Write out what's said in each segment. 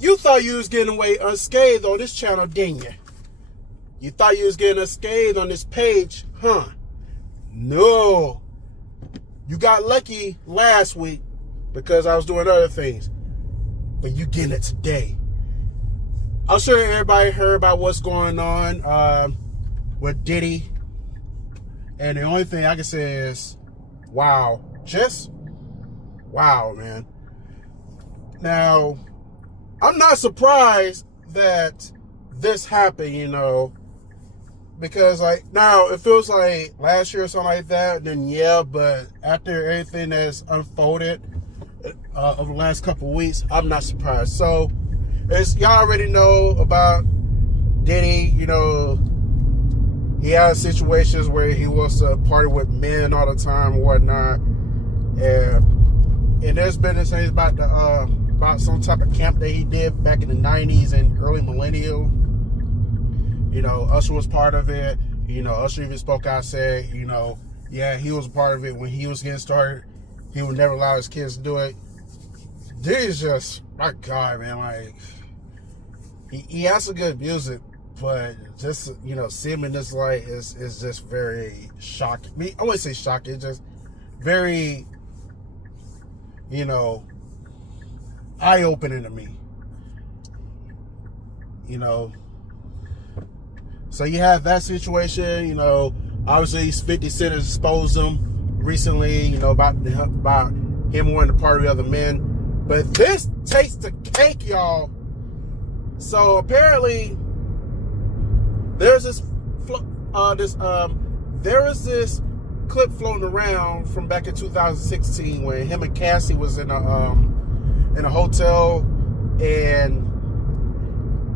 You thought you was getting away unscathed on this channel, didn't you? You thought you was getting unscathed on this page, huh? No. You got lucky last week because I was doing other things. But you getting it today. I'm sure everybody heard about what's going on with Diddy. And the only thing I can say is, wow. Just wow, man. Now, I'm not surprised that this happened, you know, because like now it feels like last year or something like that, then yeah, but after everything that's unfolded over the last couple of weeks, I'm not surprised. So as y'all already know about Diddy, you know, he has situations where he wants to party with men all the time and whatnot, and there's been this thing about some type of camp that he did back in the 90s and early millennial. You know, Usher was part of it. You know, Usher even spoke out, said, you know, yeah, he was a part of it when he was getting started. He would never allow his kids to do it. This is just, my God, man, like, he has some good music, but just, you know, seeing him in this light is just very shocking. I wouldn't say shocking, just very, you know, eye-opening to me, you know. So you have that situation, you know. Obviously, 50 Cent has exposed him recently, you know, about him wanting to party with other men. But this takes the cake, y'all. So apparently, there's this clip floating around from back in 2016 when him and Cassie was in a hotel, and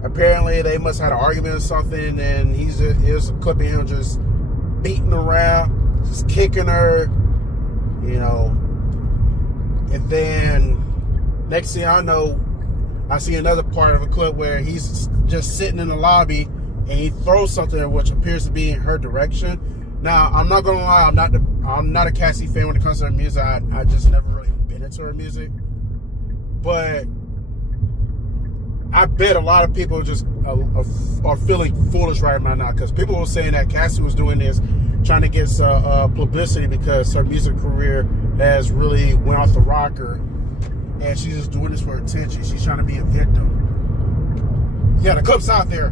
apparently they must have had an argument or something, and here's a clip of him just beating around, just kicking her, you know. And then next thing I know, I see another part of a clip where he's just sitting in the lobby and he throws something which appears to be in her direction. Now, I'm not gonna lie, I'm not a Cassie fan when it comes to her music. I just never really been into her music. But I bet a lot of people just are feeling foolish right now because people were saying that Cassie was doing this trying to get publicity because her music career has really went off the rocker, and she's just doing this for attention. She's trying to be a victim. Yeah, the clip's out there.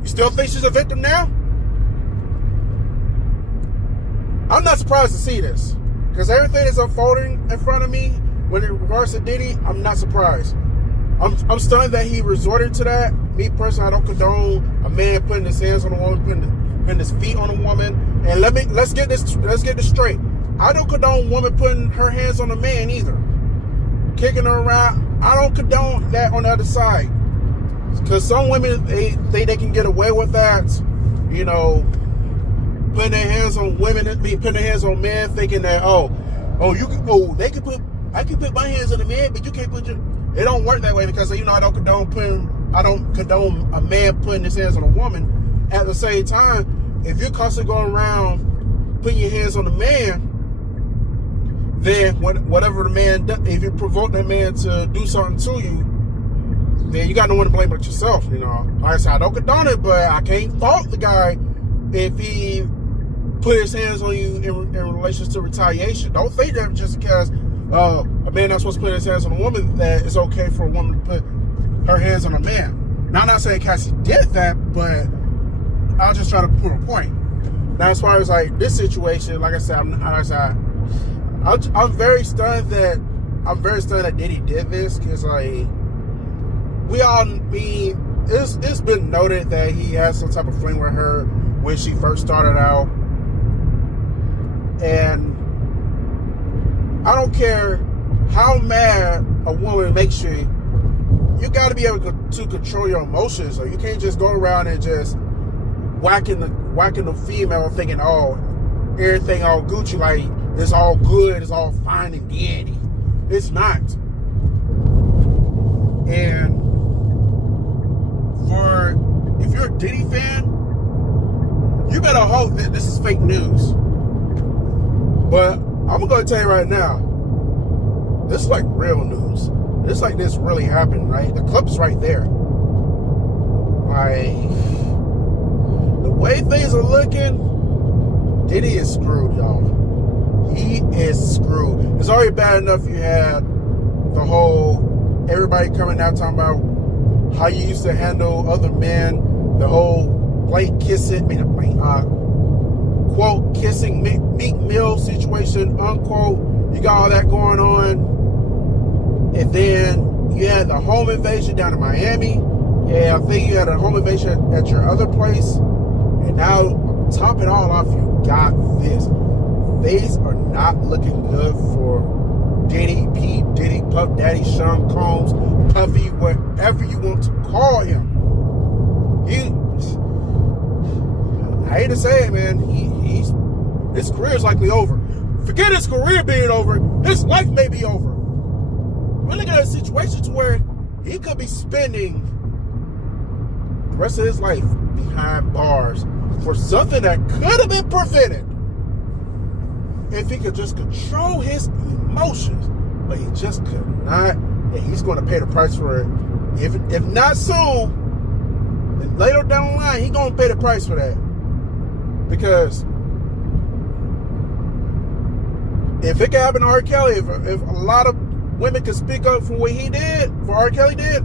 You still think she's a victim now? I'm not surprised to see this because everything is unfolding in front of me. When it regards to Diddy, I'm not surprised. I'm stunned that he resorted to that. Me personally, I don't condone a man putting his hands on a woman, putting his feet on a woman. And let's get this straight. I don't condone a woman putting her hands on a man either. Kicking her around, I don't condone that on the other side. Because some women they think they can get away with that, you know, putting their hands on women, putting their hands on men, thinking that I can put my hands on a man, but you can't put your. It don't work that way because, you know, I don't condone a man putting his hands on a woman. At the same time, if you're constantly going around putting your hands on a man, then whatever the man does, if you provoke that man to do something to you, then you got no one to blame but yourself. You know, like I said, I don't condone it, but I can't fault the guy if he put his hands on you in relation to retaliation. Don't think that just because a man not supposed to put his hands on a woman, that it's okay for a woman to put her hands on a man. Now, I'm not saying Cassie did that, but I'll just try to prove a point. Now, as far as like this situation, like I said, I'm very stunned that Diddy did this because like it's been noted that he has some type of fling with her when she first started out, and I don't care how mad a woman makes you. You got to be able to control your emotions, or you can't just go around and just whacking the female thinking, oh, everything all Gucci. Like, it's all good, it's all fine and dandy. It's not. And if you're a Diddy fan, you better hope that this is fake news. But I'm gonna tell you right now, this is like real news. This like this really happened, right? The clip's right there. Like, the way things are looking, Diddy is screwed, y'all. He is screwed. It's already bad enough you had the whole, everybody coming out talking about how you used to handle other men, the whole kissing, quote, kissing Meek Mill situation, unquote. You got all that going on. And then you had the home invasion down in Miami. And I think you had a home invasion at your other place. And now, top it all off, you got this. Things are not looking good for Diddy, P. Diddy, Puff Daddy, Sean Combs, Puffy, whatever you want to call him. I hate to say it, man. His career is likely over. Forget his career being over. His life may be over. We're looking at a situation to where he could be spending the rest of his life behind bars for something that could have been prevented if he could just control his emotions. But he just could not, and he's going to pay the price for it. If not soon, then later down the line, he's going to pay the price for that. Because if it could happen to R. Kelly, if a lot of women could speak up for what he did, for R. Kelly did,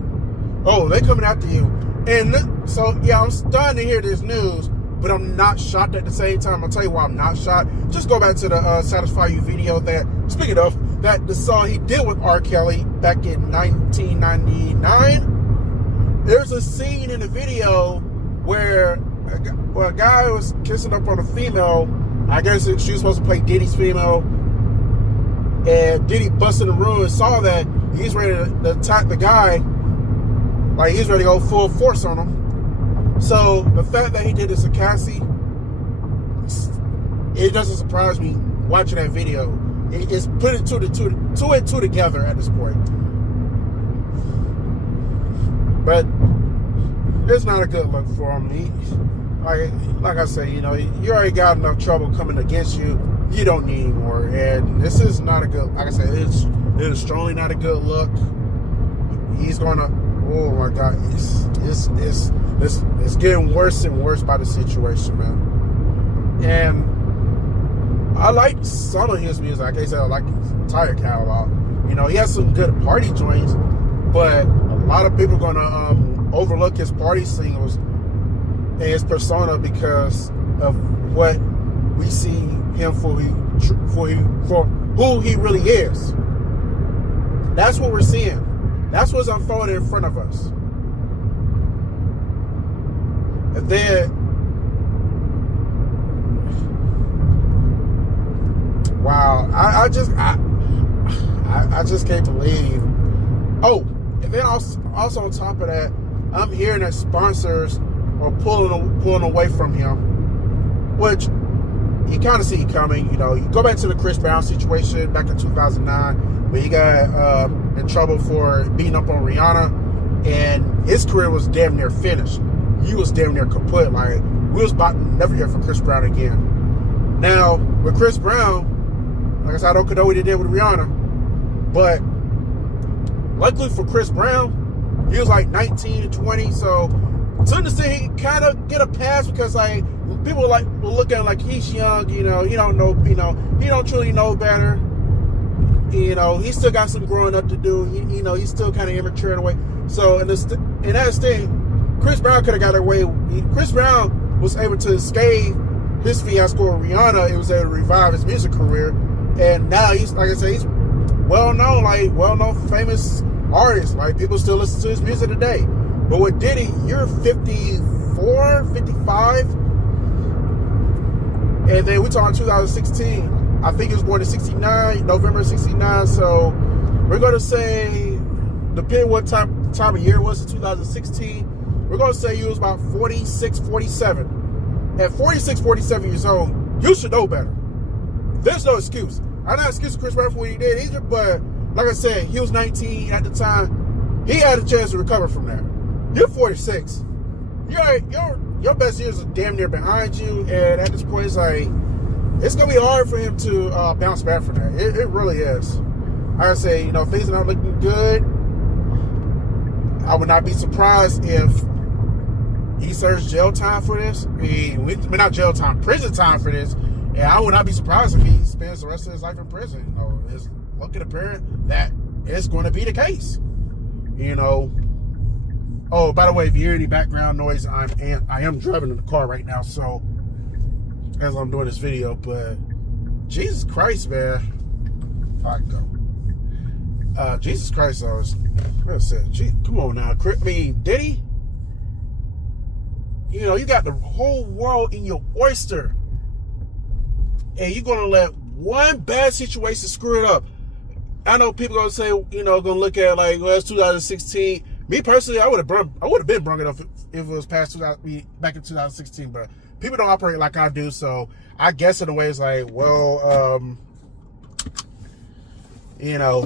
oh, they coming after you. And so, yeah, I'm stunned to hear this news, but I'm not shocked at the same time. I'll tell you why I'm not shocked. Just go back to the Satisfy You video that, speaking of, that the song he did with R. Kelly back in 1999. There's a scene in the video where a guy was kissing up on a female. I guess she was supposed to play Diddy's female. And Diddy busted in the room and saw that. He's ready to attack the guy. Like, he's ready to go full force on him. So, the fact that he did this to Cassie, it doesn't surprise me watching that video. It's putting two and two together at this point. But it's not a good look for him. Like I say, you already got enough trouble coming against you. You don't need any more. And this is not a good, like I said, it is strongly not a good look. He's going to, oh my God, it's getting worse and worse by the situation, man. And I like some of his music. Like I said, I like his entire catalog. He has some good party joints, but a lot of people are going to overlook his party singles and his persona because of what we see him for who he really is. That's what we're seeing. That's what's unfolding in front of us. And then, wow, I just can't believe. Oh, and then also on top of that, I'm hearing that sponsors are pulling away from him, which you kind of see coming. You go back to the Chris Brown situation back in 2009, where he got in trouble for beating up on Rihanna, and his career was damn near finished. He was damn near kaput. Like, we was about to never hear from Chris Brown again. Now, with Chris Brown, like I said, I don't know what he did with Rihanna, but luckily for Chris Brown, he was like 19 and 20, so to understand he can kind of get a pass because like people will look at him like he's young, he don't know, he don't truly know better. He still got some growing up to do. He's still kind of immature in a way. So in that state, Chris Brown could have got away. Chris Brown was able to escape his fiasco with Rihanna. It was able to revive his music career, and now he's, like I say, he's well-known, famous artist. Like, people still listen to his music today. But with Diddy, you're 54, 55, and then we talking 2016. I think he was born in 69, November 69. So we're gonna say, depending what time of year it was in 2016. We're going to say you was about 46, 47. At 46, 47 years old, you should know better. there's no excuse. I'm not excusing Chris Brown for what he did either, but like I said, he was 19 at the time. He had a chance to recover from that. You're 46. Your best years are damn near behind you, and at this point, it's like it's gonna be hard for him to bounce back from that. It really is. I would say, things are not looking good. I would not be surprised if he serves jail time for this. Not jail time, prison time for this. And I would not be surprised if he spends the rest of his life in prison. It's looking apparent that it's going to be the case. Oh, by the way, if you hear any background noise, I am driving in the car right now, so as I'm doing this video, but Jesus Christ, man. I go. Jesus Christ, like I said, come on now. Diddy, you got the whole world in your oyster, and you're going to let one bad situation screw it up. I know people going to say, going to look at like, well, it's 2016. Me personally, I would have been brung it up if it was past back in 2016, but people don't operate like I do, so I guess in a way it's like, well, yeah,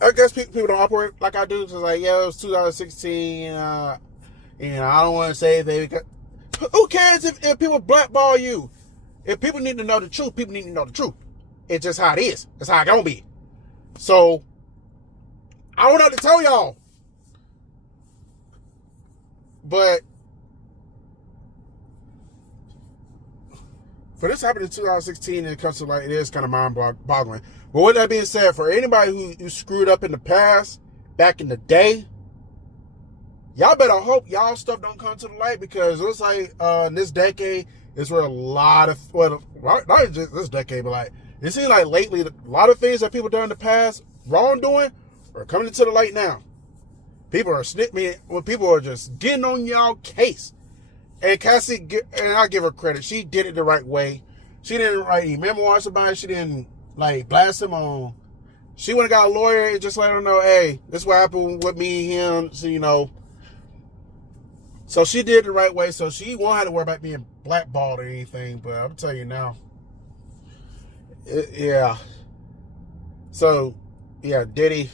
I guess people don't operate like I do. It's like, yeah, it was 2016. I don't want to say who cares if people blackball you? If people need to know the truth, people need to know the truth. It's just how it is. It's how it gonna be. So I don't know what to tell y'all. But for this happened in 2016, and it comes to like, it is kind of mind-boggling. But with that being said, for anybody who screwed up in the past, back in the day, y'all better hope y'all stuff don't come to the light, because it looks like in this decade is where a lot of, well, not just this decade, but like, it seems like lately, a lot of things that people done in the past, wrongdoing, are coming into the light now. People are people are just getting on y'all case. And Cassie, and I give her credit, she did it the right way. She didn't write any memoirs about it. She didn't like blast him on. She went and got a lawyer and just let him know, hey, this is what happened with me and him. So, so she did it the right way. So she won't have to worry about being blackballed or anything. But I'm telling you now, yeah. So, yeah, Diddy,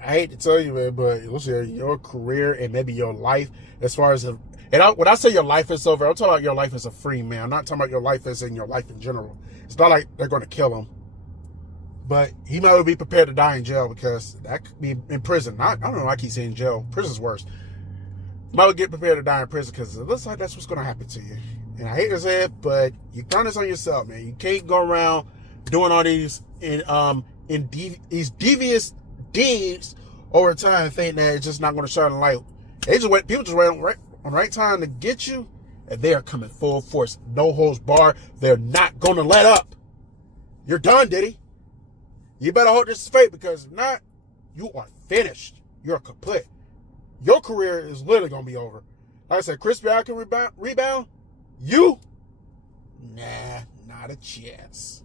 I hate to tell you, man, but listen, your career and maybe your life, as far as when I say your life is over, I'm talking about your life as a free man. I'm not talking about your life as in your life in general. It's not like they're going to kill him, but he might be prepared to die in jail, because that could be in prison. I don't know. I keep saying jail. Prison's worse. Might get prepared to die in prison, because it looks like that's what's going to happen to you. And I hate to say it, but you turn this on yourself, man. You can't go around doing all these these devious deeds over time, thinking that it's just not going to shine a light. People just wait on the right time to get you, and they are coming full force, no holds barred. They're not going to let up. You're done, Diddy. You better hold this straight, because if not, you are finished. You're kaput. Your career is literally going to be over. Like I said, Chris Brown can rebound. You? Nah, not a chance.